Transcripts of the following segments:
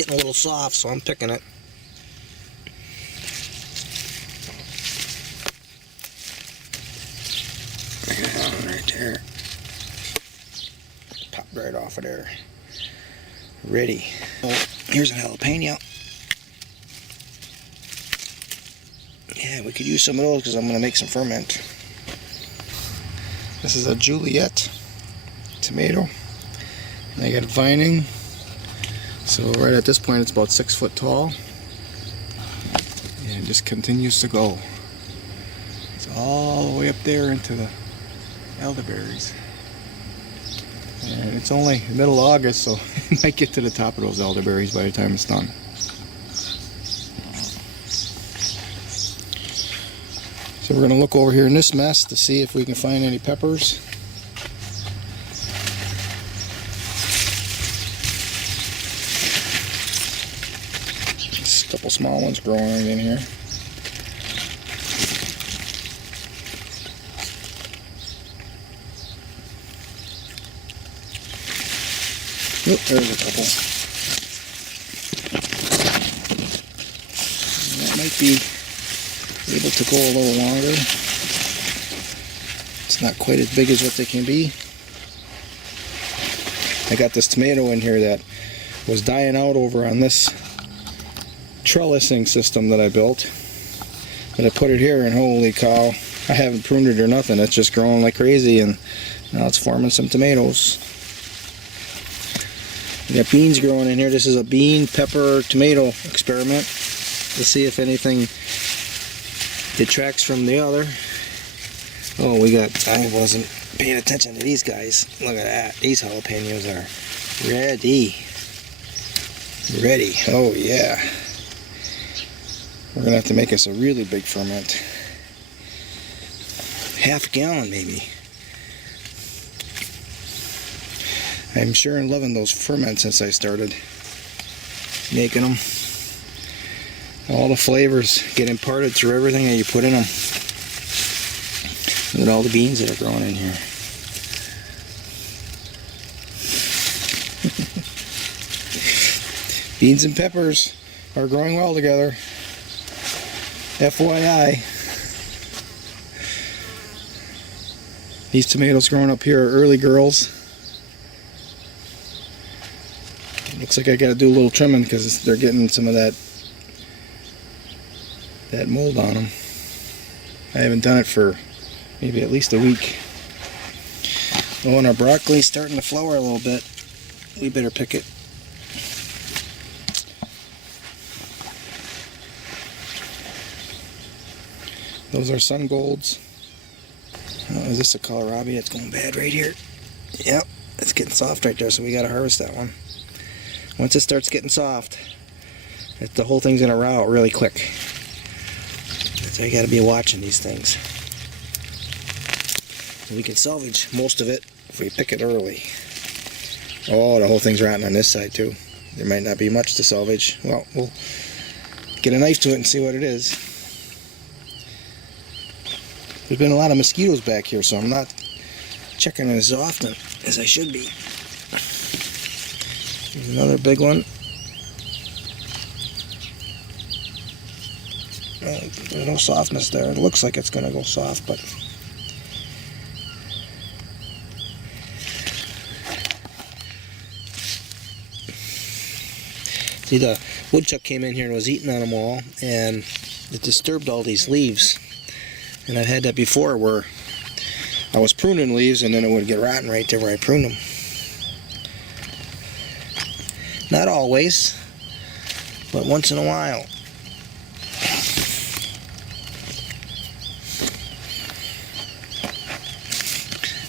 getting a little soft, so I'm picking it. Right there. Popped right off of there. Ready. Oh, here's a jalapeno. Yeah, we could use some of those because I'm going to make some ferment. This is a Juliet Tomato. And I got vining. So right at this point it's about 6 foot tall. And it just continues to go. It's all the way up there into the elderberries. And it's only the middle of August, so it might get to the top of those elderberries by the time it's done. So we're going to look over here in this mess to see if we can find any peppers. Just a couple small ones growing right in here. Oop, there's a couple. That might be able to go a little longer. It's not quite as big as what they can be. I got this tomato in here that was dying out over on this trellising system that I built. And I put it here, and holy cow, I haven't pruned it or nothing. It's just growing like crazy, and now it's forming some tomatoes. We got beans growing in here. This is a bean, pepper, tomato experiment to see if anything detracts from the other. Oh, I wasn't paying attention to these guys. Look at that. These jalapenos are ready. Ready. Oh, yeah. We're going to have to make us a really big ferment. Half a gallon, maybe. I'm sure loving those ferments since I started making them. All the flavors get imparted through everything that you put in them. Look at all the beans that are growing in here. Beans and peppers are growing well together. FYI. These tomatoes growing up here are early girls. Looks like I got to do a little trimming because they're getting some of that mold on them. I haven't done it for maybe at least a week. Oh, and our broccoli's starting to flower a little bit. We better pick it. Those are sun golds. Oh, is this a kohlrabi? It's going bad right here. Yep, it's getting soft right there, so we got to harvest that one. Once it starts getting soft, the whole thing's going to rot out really quick. So you got to be watching these things. We can salvage most of it if we pick it early. Oh, the whole thing's rotting on this side too. There might not be much to salvage. Well, we'll get a knife to it and see what it is. There's been a lot of mosquitoes back here, so I'm not checking as often as I should be. Here's another big one. There's no softness there. It looks like it's going to go soft, but see, the woodchuck came in here and was eating on them all, and it disturbed all these leaves. And I've had that before where I was pruning leaves and then it would get rotten right there where I pruned them. Not always, but once in a while.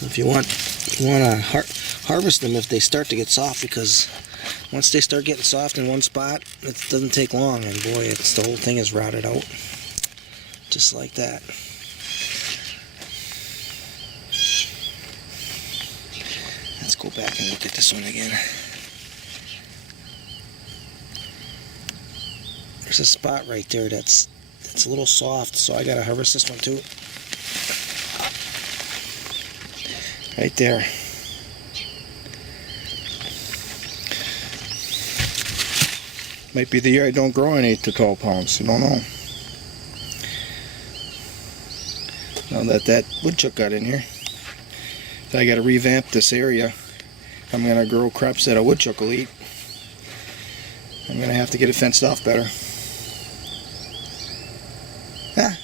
If you want to harvest them if they start to get soft, because once they start getting soft in one spot, it doesn't take long, and boy, the whole thing is rotted out, just like that. Let's go back and look at this one again. There's a spot right there that's a little soft, so I gotta harvest this one too. Right there. Might be the year I don't grow in 8 to 12 pounds. You don't know. Now that woodchuck got in here, so I got to revamp this area. I'm going to grow crops that a woodchuck will eat. I'm going to have to get it fenced off better.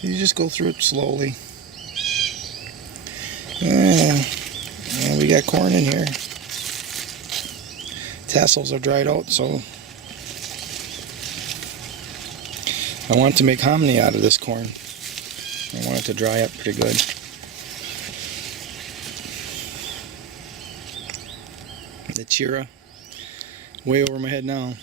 You just go through it slowly. We got corn in here. Tassels are dried out, so I want to make hominy out of this corn. I want it to dry up pretty good. The chira, way over my head now.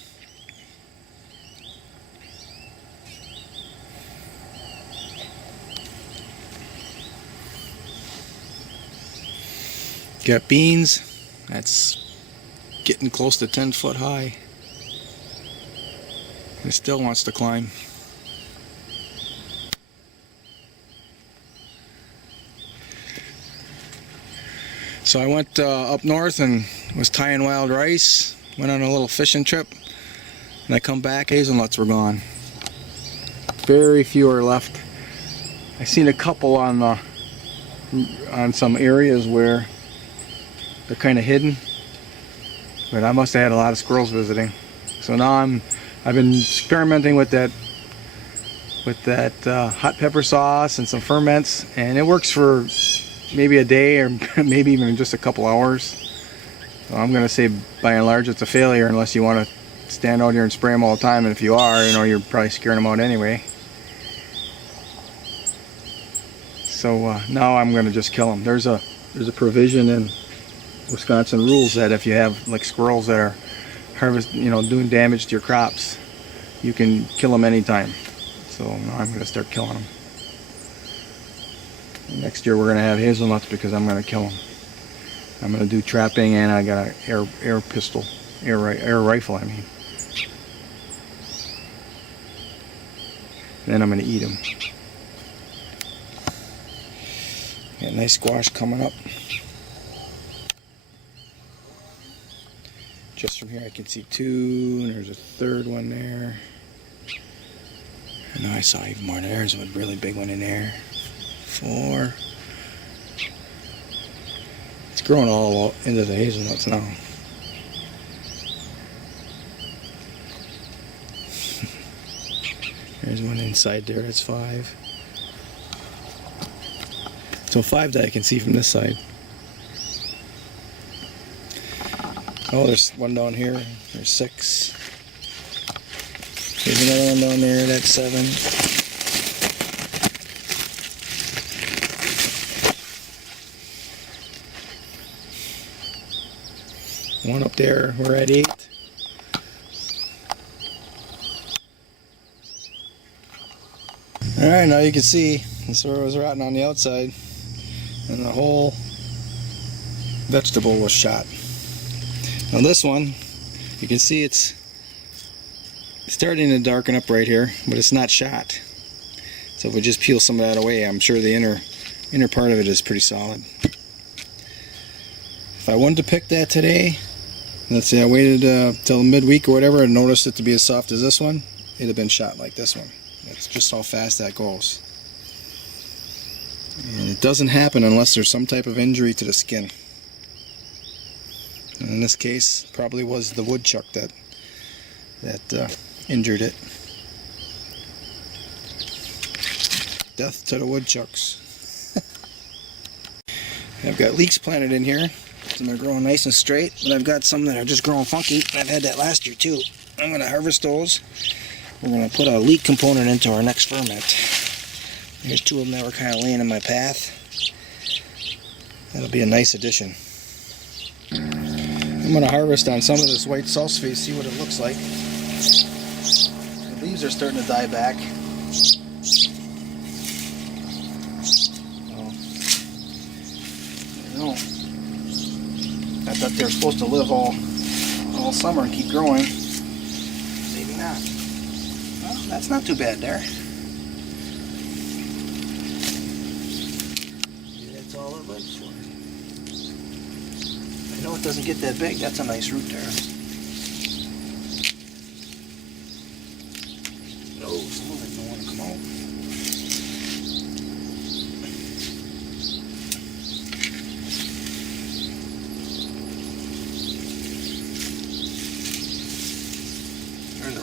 Got beans. That's getting close to 10 foot high. It still wants to climb. So I went up north and was tying wild rice. Went on a little fishing trip. And I come back, hazelnuts were gone. Very few are left. I seen a couple on some areas where they're kind of hidden. But I must have had a lot of squirrels visiting. So now I've been experimenting with that hot pepper sauce and some ferments, and it works for maybe a day or maybe even just a couple hours. So I'm gonna say by and large it's a failure unless you want to stand out here and spray them all the time, and if you are, you're probably scaring them out anyway. So now I'm gonna just kill them. There's a provision in Wisconsin rules that if you have like squirrels that are doing damage to your crops, you can kill them anytime. So now I'm going to start killing them. Next year we're going to have hazelnuts because I'm going to kill them. I'm going to do trapping, and I got an air rifle. I mean. Then I'm going to eat them. Got a nice squash coming up. Just from here I can see 2, and there's a third one there. I know I saw even more. There's a really big one in there. 4. It's growing all into the hazelnuts now. There's one inside there, that's 5. So 5 that I can see from this side. Oh, there's one down here. There's 6. There's another one down there. That's 7. One up there. We're at 8. Alright, now you can see this where it was rotting on the outside, and the whole vegetable was shot. Now this one, you can see it's starting to darken up right here, but it's not shot. So if we just peel some of that away, I'm sure the inner part of it is pretty solid. If I wanted to pick that today, let's say I waited till midweek or whatever and noticed it to be as soft as this one, it'd have been shot like this one. That's just how fast that goes. And it doesn't happen unless there's some type of injury to the skin. And in this case, probably was the woodchuck that injured it. Death to the woodchucks. I've got leeks planted in here, and they're growing nice and straight, but I've got some that are just growing funky, and I've had that last year too. I'm going to harvest those. We're going to put a leek component into our next ferment. There's 2 of them that were kind of laying in my path. That'll be a nice addition. I'm going to harvest on some of this white salsify, see what it looks like. The leaves are starting to die back. I don't know. I thought they were supposed to live all summer and keep growing. Maybe not. Well, that's not too bad there. Maybe that's all it lives for. I know it doesn't get that big. That's a nice root there.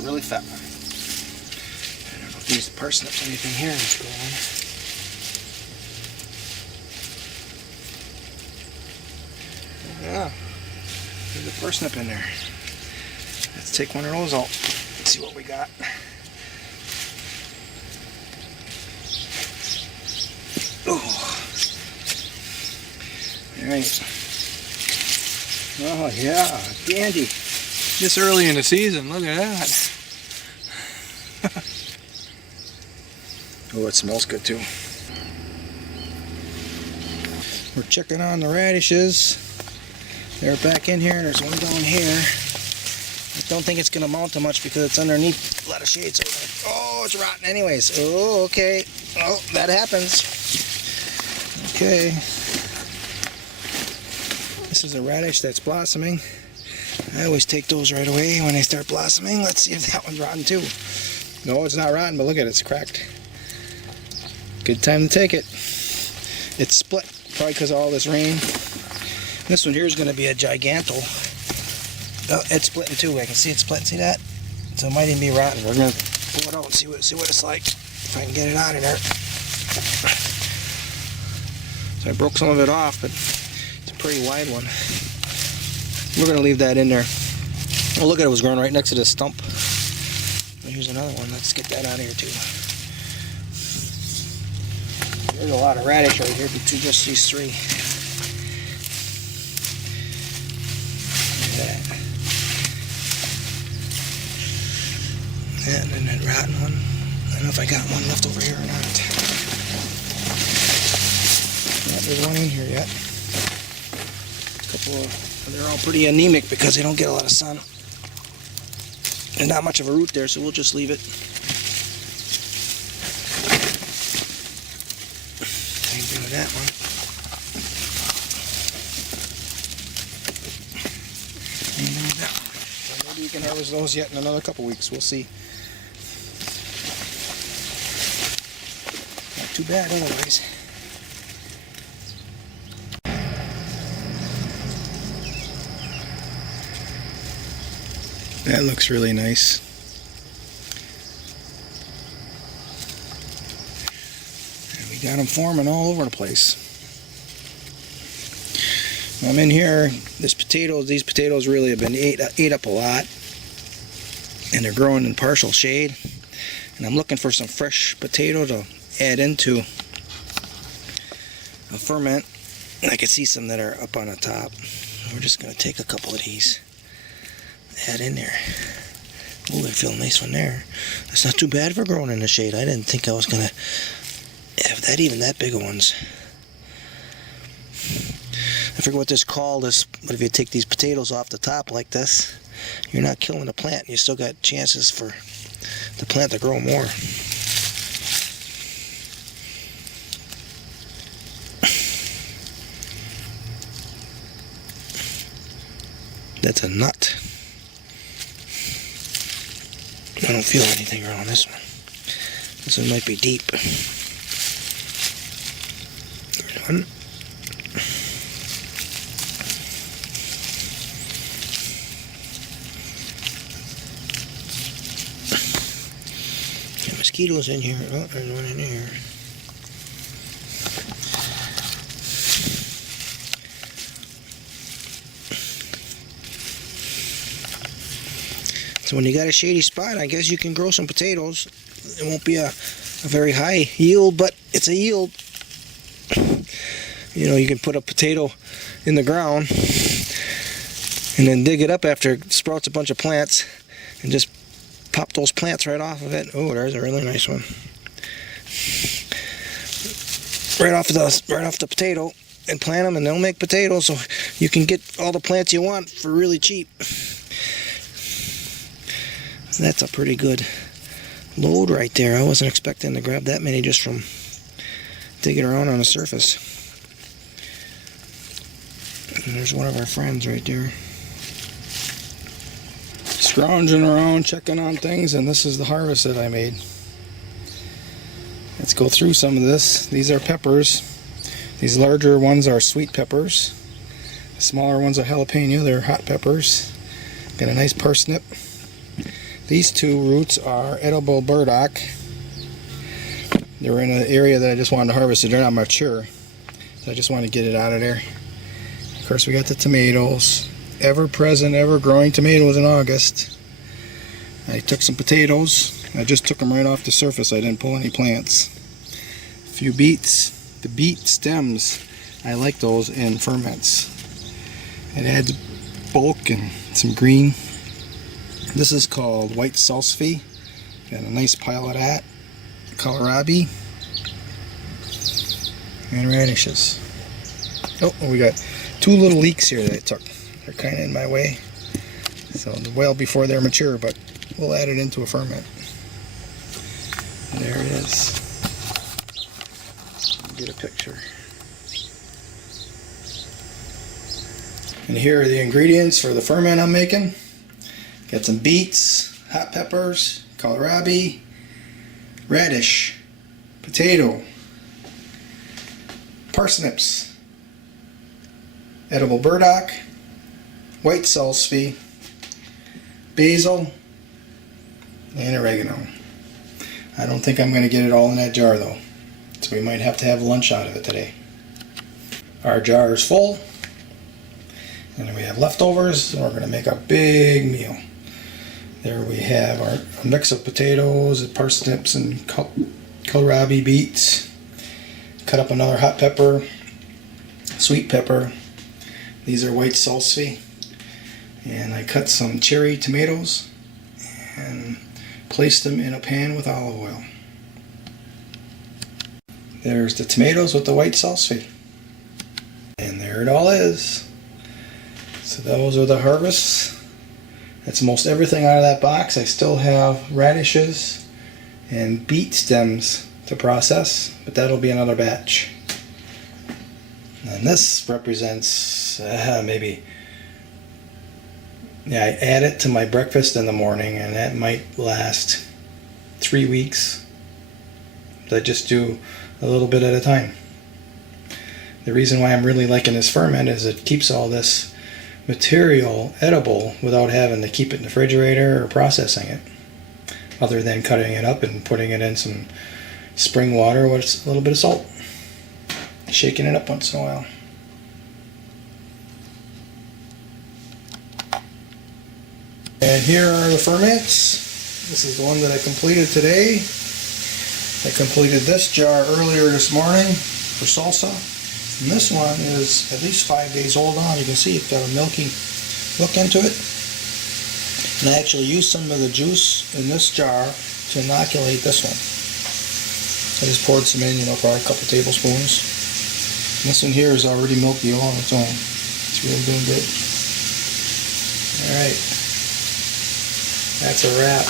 really fat one. I don't know if these parsnips, anything here is growing. Yeah, there's a parsnip in there. Let's take one of those out. Let's see what we got. Oh, all right. Oh yeah, dandy. This early in the season, look at that. Oh, it smells good too. We're checking on the radishes. They're back in here. There's one down here. I don't think it's going to mount to much because it's underneath a lot of shade. So oh, it's rotten anyways. Oh, okay. Oh, that happens. Okay. This is a radish that's blossoming. I always take those right away when they start blossoming. Let's see if that one's rotten too. No, it's not rotten, but look at it, it's cracked. Good time to take it. It's split, probably because of all this rain. This one here is going to be a giganto. Oh, it's splitting too. I can see it splitting. See that? So it might even be rotten. We're going to pull it out and see what it's like. If I can get it out of there. So I broke some of it off, but it's a pretty wide one. We're going to leave that in there. Oh, look at it, was growing right next to this stump. Here's another one. Let's get that out of here too. There's a lot of radish right here between just these three. Look at that. And then that rotten one. I don't know if I got one left over here or not. Yeah, there's one in here yet. A couple of, they're all pretty anemic because they don't get a lot of sun. There's not much of a root there, so we'll just leave it. Same thing with that one. And that one. So maybe we can harvest those yet in another couple weeks. We'll see. Not too bad otherwise. That looks really nice. And we got them forming all over the place. I'm in here. These potatoes really have been ate up a lot. And they're growing in partial shade. And I'm looking for some fresh potato to add into a ferment. I can see some that are up on the top. We're just going to take a couple of these. Add in there. Oh, I feel a nice one there. That's not too bad for growing in the shade. I didn't think I was gonna have that, even that big of ones. I forget what this called is, but if you take these potatoes off the top like this, you're not killing the plant. You still got chances for the plant to grow more. That's a nut. I don't feel anything wrong on this one. This one might be deep. One. Got mosquitoes in here. Oh, there's one in here. So when you got a shady spot, I guess you can grow some potatoes. It won't be a very high yield, but it's a yield. You know, you can put a potato in the ground and then dig it up after it sprouts a bunch of plants and just pop those plants right off of it. Oh, there's a really nice one. Right off the potato, and plant them, and they'll make potatoes, so you can get all the plants you want for really cheap. That's a pretty good load right there. I wasn't expecting to grab that many just from digging around on the surface. And there's one of our friends right there. Scrounging around, checking on things, and this is the harvest that I made. Let's go through some of this. These are peppers. These larger ones are sweet peppers. The smaller ones are jalapeno. They're hot peppers. Got a nice parsnip. These two roots are edible burdock. They're in an area that I just wanted to harvest, so they're not mature. So I just want to get it out of there. Of course, we got the tomatoes. Ever-present, ever-growing tomatoes in August. I took some potatoes. I just took them right off the surface. I didn't pull any plants. A few beets. The beet stems, I like those in ferments. It adds bulk and some green. This is called white salsify. Got a nice pile of that. Kohlrabi and radishes. Oh, we got two little leeks here that I took. They're kind of in my way, so well before they're mature, but we'll add it into a ferment. There it is. Get a picture. And here are the ingredients for the ferment I'm making. Got some beets, hot peppers, kohlrabi, radish, potato, parsnips, edible burdock, white salsify, basil, and oregano. I don't think I'm going to get it all in that jar though, so we might have to have lunch out of it today. Our jar is full, and then we have leftovers, and we're going to make a big meal. There we have our mix of potatoes, parsnips, and kohlrabi beets. Cut up another hot pepper, sweet pepper. These are white salsify. And I cut some cherry tomatoes and placed them in a pan with olive oil. There's the tomatoes with the white salsify. And there it all is. So those are the harvests. That's most everything out of that box. I still have radishes and beet stems to process, but that'll be another batch. And this represents maybe, I add it to my breakfast in the morning, and that might last 3 weeks. I just do a little bit at a time. The reason why I'm really liking this ferment is it keeps all this material edible without having to keep it in the refrigerator or processing it, other than cutting it up and putting it in some spring water with a little bit of salt, shaking it up once in a while. And here are the ferments. This is the one that I completed today. I completed this jar earlier this morning for salsa. And this one is at least 5 days old now. You can see it's got a milky look into it. And I actually used some of the juice in this jar to inoculate this one. I just poured some in, probably a couple tablespoons. And this one here is already milky all on its own. It's really doing good. Alright. That's a wrap.